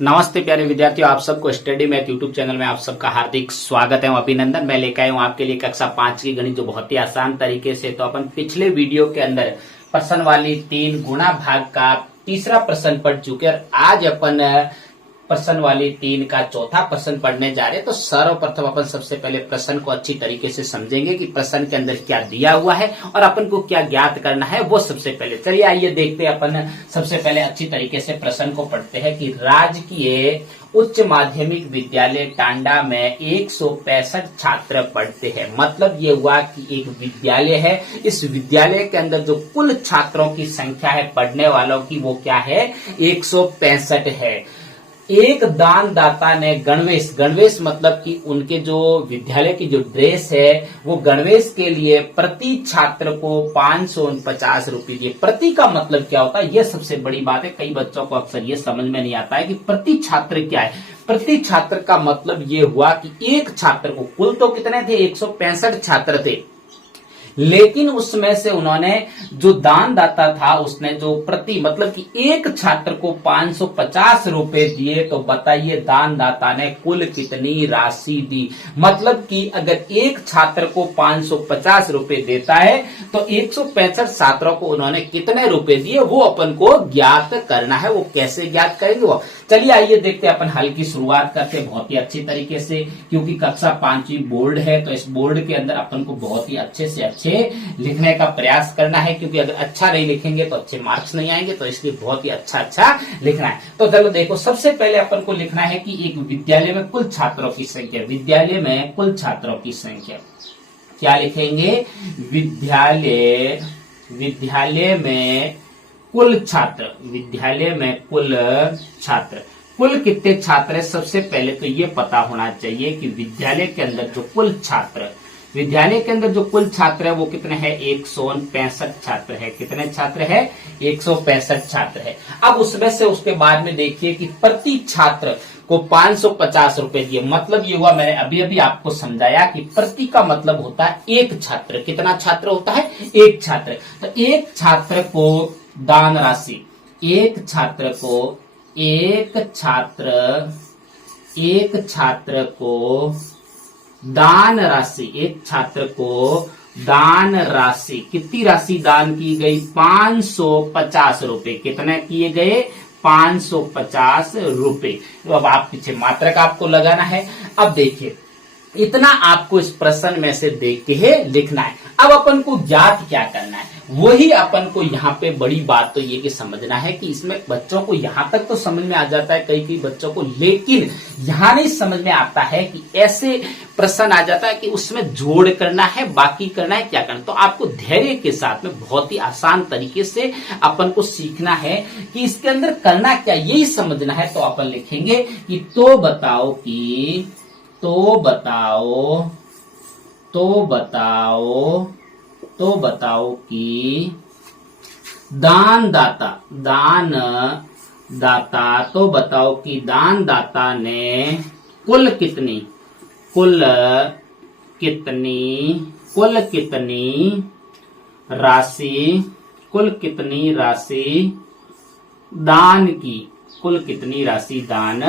नमस्ते प्यारे विद्यार्थियों, आप सबको स्टडी मैथ यूट्यूब चैनल में आप सबका हार्दिक स्वागत है। अभिनंदन। मैं लेकर आया हूं आपके लिए कक्षा 5 की गणित, जो बहुत ही आसान तरीके से। तो अपन पिछले वीडियो के अंदर प्रश्न वाली 3 गुणा भाग का तीसरा प्रश्न पढ़ चुके और आज अपन प्रश्न वाली 3 का चौथा प्रश्न पढ़ने जा रहे हैं। तो सर्वप्रथम अपन सबसे पहले प्रश्न को अच्छी तरीके से समझेंगे कि प्रश्न के अंदर क्या दिया हुआ है और अपन को क्या ज्ञात करना है, वो सबसे पहले। चलिए आइए देखते हैं। अपन सबसे पहले अच्छी तरीके से प्रश्न को पढ़ते हैं कि राजकीय उच्च माध्यमिक विद्यालय टांडा में 165 छात्र पढ़ते हैं। मतलब ये हुआ कि एक विद्यालय है, इस विद्यालय के अंदर जो कुल छात्रों की संख्या है पढ़ने वालों की, वो क्या है, 165 है। एक दानदाता ने गणवेश मतलब कि उनके जो विद्यालय की जो ड्रेस है, वो गणवेश के लिए प्रति छात्र को 549 रुपए दिए। प्रति का मतलब क्या होता है, ये सबसे बड़ी बात है। कई बच्चों को अक्सर ये समझ में नहीं आता है कि प्रति छात्र क्या है। प्रति छात्र का मतलब ये हुआ कि एक छात्र को, कुल तो कितने थे, 165 छात्र थे, लेकिन उसमें से उन्होंने, जो दानदाता था उसने जो प्रति मतलब कि एक छात्र को 550 रुपए दिए। तो बताइए दानदाता ने कुल कितनी राशि दी। मतलब कि अगर एक छात्र को 550 रुपए देता है तो 165 छात्रों को उन्होंने कितने रुपए दिए, वो अपन को ज्ञात करना है। वो कैसे ज्ञात करेंगे वो, चलिए आइए देखते हैं। अपन हल की शुरुआत करते हैं बहुत ही अच्छी तरीके से, क्योंकि कक्षा 5वीं बोर्ड है। तो इस बोर्ड के अंदर अपन को बहुत ही अच्छे से अच्छे लिखने का प्रयास करना है, क्योंकि अगर अच्छा नहीं लिखेंगे तो अच्छे मार्क्स नहीं आएंगे। तो इसलिए बहुत ही अच्छा लिखना है। तो चलो देखो, सबसे पहले अपन को लिखना है कि एक विद्यालय में कुल छात्रों की संख्या, विद्यालय में कुल छात्रों की संख्या क्या लिखेंगे, विद्यालय में कुल छात्र, विद्यालय में कुल छात्र, कुल कितने छात्र है। सबसे पहले तो ये पता होना चाहिए कि विद्यालय के अंदर जो कुल छात्र, विद्यालय के अंदर जो कुल छात्र है वो कितने हैं, 165 छात्र है। कितने छात्र है, 165 छात्र है। अब उसमें से उसके बाद में देखिए कि प्रति छात्र को 550 रुपए दिए। मतलब ये हुआ, मैंने अभी अभी आपको समझाया कि प्रति का मतलब होता है एक छात्र। कितना छात्र होता है, एक छात्र। तो एक छात्र को दान राशि, एक छात्र को दान राशि, एक छात्र को दान राशि, कितनी राशि दान की गई, 550 रुपए। कितने किए गए, 550 रुपए। तो अब आप पीछे मात्रक आपको लगाना है। अब देखिए, इतना आपको इस प्रश्न में से देख के लिखना है। अब अपन को ज्ञात क्या करना है, वही अपन को यहाँ पे बड़ी बात तो ये कि समझना है कि इसमें बच्चों को यहाँ तक तो समझ में आ जाता है कई बच्चों को, लेकिन यहाँ नहीं समझ में आता है कि ऐसे प्रश्न आ जाता है कि उसमें जोड़ करना है, बाकी करना है, क्या करना। तो आपको धैर्य के साथ में बहुत ही आसान तरीके से अपन को सीखना है कि इसके अंदर करना क्या, यही समझना है। तो अपन लिखेंगे कि तो बताओ कि दानदाता, तो बताओ कि दानदाता ने कुल कितनी राशि दान की, कुल कितनी राशि दान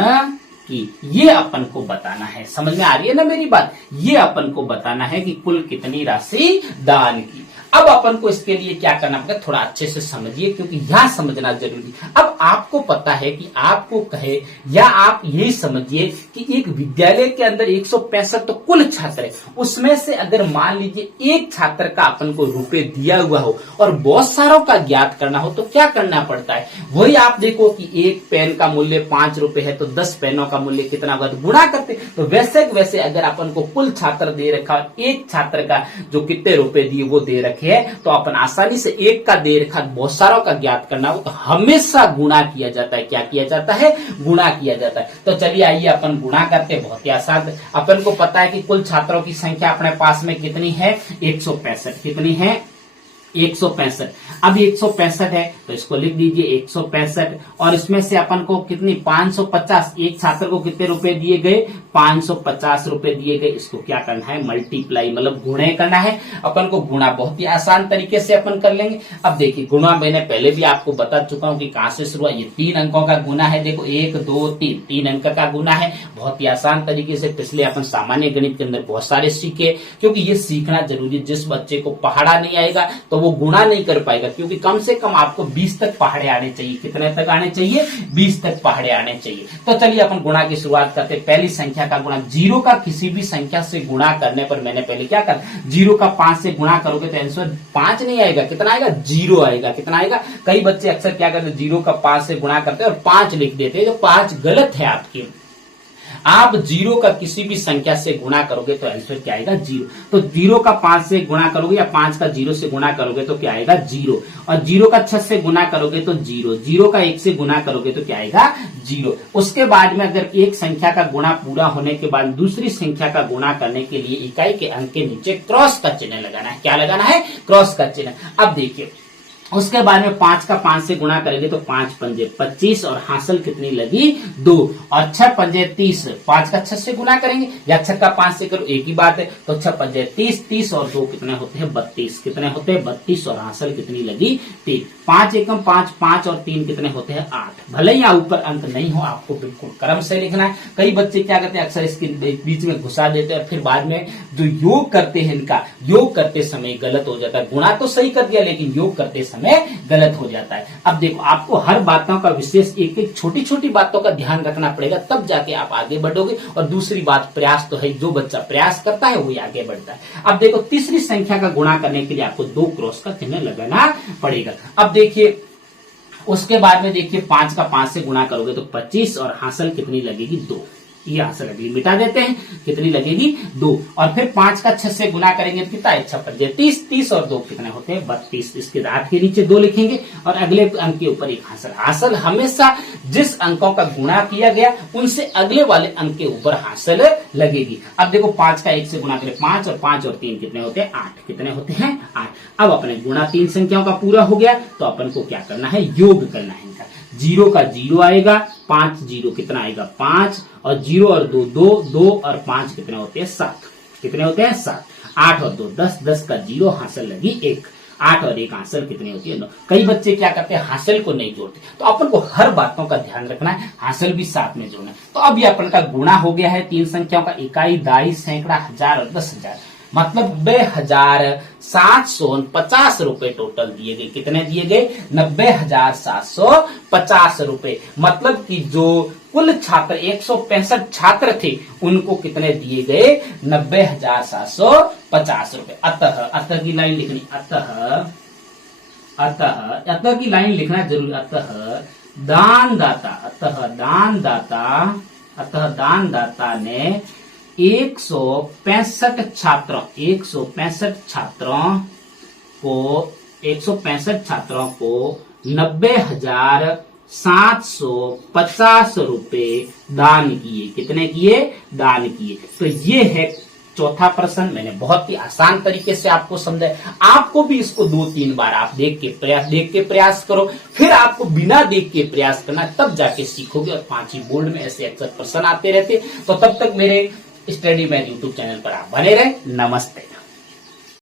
की, ये अपन को बताना है। समझ में आ रही है ना मेरी बात, ये अपन को बताना है कि कुल कितनी राशि दान की। अब अपन को इसके लिए क्या करना पड़ेगा, थोड़ा अच्छे से समझिए, क्योंकि यहां समझना जरूरी। अब आपको पता है कि आपको कहे, या आप यही समझिए कि एक विद्यालय के अंदर 165 तो कुल छात्र है, उसमें से अगर मान लीजिए एक छात्र का अपन को रुपए दिया हुआ हो और बहुत सारों का ज्ञात करना हो, तो क्या करना पड़ता है, वही आप देखो कि एक पेन का मूल्य 5 रुपए है तो 10 पेनों का मूल्य कितना होगा, तो गुणा करते। तो वैसे अगर अपन को कुल छात्र दे रखा, एक छात्र का जो कितने रुपए दिए वो दे रखे है, तो अपन आसानी से एक का दे रखा बहुत सारों का ज्ञात करना हो तो हमेशा गुणा किया जाता है। क्या किया जाता है, गुणा किया जाता है। तो चलिए आइए अपन गुणा करते हैं, बहुत ही आसान। अपन को पता है कि कुल छात्रों की संख्या अपने पास में कितनी है, 165। कितनी है, 165। अब 165 है तो इसको लिख दीजिए 165, और इसमें से अपन को कितनी 550, एक छात्र को कितने रुपए दिए गए 550 रुपए दिए गए। इसको क्या करना है मल्टीप्लाई, मतलब गुणे करना है अपन को। गुणा बहुत ही आसान तरीके से अपन कर लेंगे। अब देखिए गुणा मैंने पहले भी आपको बता चुका हूं कि कहां से शुरुआत, ये 3 अंकों का गुना है। देखो 1 2 3, 3 अंक का गुना है। बहुत ही आसान तरीके से पिछले अपन सामान्य गणित के अंदर बहुत सारे सीखे, क्योंकि ये सीखना जरूरी है। जिस बच्चे को पहाड़ा नहीं आएगा तो वो गुणा नहीं कर पाएगा, क्योंकि कम से कम आपको 20 तक पहाड़े आने चाहिए। कितने तक आने चाहिए 20 तक पहाड़े आने चाहिए। तो चलिए अपन गुणा की शुरुआत करते हैं। पहली संख्या का गुणा, 0 का किसी भी संख्या से गुणा करने पर मैंने पहले क्या कर 0 का 5 से गुणा करोगे तो आंसर 5 नहीं आएगा, कितना आएगा 0 आएगा। कितना आएगा, कई बच्चे अक्सर क्या करते 0 का 5 से गुणा करते हैं और 5 लिख देते हैं, जो 5 गलत है आपकी। आप 0 का किसी भी संख्या से गुणा करोगे तो आंसर क्या आएगा 0। तो 0 का 5 से गुणा करोगे या 5 का 0 से गुणा करोगे तो क्या आएगा 0, और 0 का 6 से गुणा करोगे तो 0, 0 का 1 से गुणा करोगे तो क्या आएगा 0। उसके बाद में अगर एक संख्या का गुणा पूरा होने के बाद दूसरी संख्या का गुणा करने के लिए इकाई के अंक के नीचे क्रॉस का चिन्ह लगाना है। क्या लगाना है, क्रॉस का चिन्ह। अब देखिए उसके बाद में 5 का 5 से गुणा करेंगे तो 5 पंजे 25, और हासिल कितनी लगी 2, और 6 पंजे 30, 5 का 6 से गुणा करेंगे या 6 का 5 से करो, एक ही बात है। तो 6 पंजे 30, 30 और 2 कितने होते हैं 32, कितने होते हैं 32, और हासिल कितनी लगी 3। 5 एकम 5, 5 और 3 कितने होते हैं 8। भले ही यहाँ ऊपर अंक नहीं हो, आपको बिल्कुल क्रम से लिखना है। कई बच्चे क्या करते हैं अक्सर इसके बीच में घुसा देते हैं, और फिर बाद में जो योग करते हैं इनका योग करते समय गलत हो जाता है। गुणा तो सही कर दिया लेकिन योग करते समय गलत हो जाता है। अब देखो आपको हर बातों का विशेष एक एक छोटी छोटी बातों का ध्यान रखना पड़ेगा, तब जाके आप आगे बढ़ोगे। और दूसरी बात प्रयास तो है, जो बच्चा प्रयास करता है वही आगे बढ़ता है। अब देखो तीसरी संख्या का गुणा करने के लिए आपको 2 क्रॉस का चिन्ह लगाना पड़ेगा। अब देखिए उसके बाद में देखिए 5 का 5 से गुणा करोगे तो 25, और हासिल कितनी लगेगी 2। ये हासिल अगली मिटा देते हैं, कितनी लगेगी 2, और फिर 5 का 6 से गुणा करेंगे तो कितना है 6 30, 30 और 2 कितने होते हैं 32। इसके 8 के नीचे 2 लिखेंगे और अगले अंक के ऊपर एक हासिल। हासिल हमेशा जिस अंकों का गुणा किया गया उनसे अगले वाले अंक के ऊपर हासिल लगेगी। अब देखो 5 का 1 से गुणा करें 5, और 5 और 3 कितने होते हैं 8, कितने होते हैं 8। अब अपने गुणा 3 संख्याओं का पूरा हो गया, तो अपन को क्या करना है योग करना है इनका। 0 का 0 आएगा, 5 0 कितना आएगा 5, और 0 और 2 2, 2 और 5 कितने होते हैं 7, कितने होते हैं 7। 8 और 2 10, 10 का 0 हासिल लगी 1, 8 और 1 हासिल कितनी होती है 9। कई बच्चे क्या करते हैं हासिल को नहीं जोड़ते, तो अपन को हर बातों का ध्यान रखना है, हासिल भी साथ में जोड़ना है। तो अब ये अपन का गुणा हो गया है 3 संख्याओं का, इकाई, दाई, सैकड़ा, हजार और 10,000, मतलब 90,750 रुपए टोटल दिए गए। कितने दिए गए 90,750 रुपए। मतलब कि जो कुल छात्र 165 छात्र थे उनको कितने दिए गए 90,750 रुपए। अतः की लाइन लिखनी, अतः की लाइन लिखना जरूरी। अतः दानदाता ने 165 छात्रों को 90,750 रुपए दान किए। कितने किए दान किए। तो ये है चौथा प्रश्न। मैंने बहुत ही आसान तरीके से आपको समझाया। आपको भी इसको 2-3 बार आप देख के प्रयास करो, फिर आपको बिना देख के प्रयास करना, तब जाके सीखोगे। और 5वीं बोर्ड में ऐसे अक्सर प्रश्न आते रहते। तो तब तक मेरे स्टडी मैथ यूट्यूब चैनल पर आप बने रहे। नमस्ते।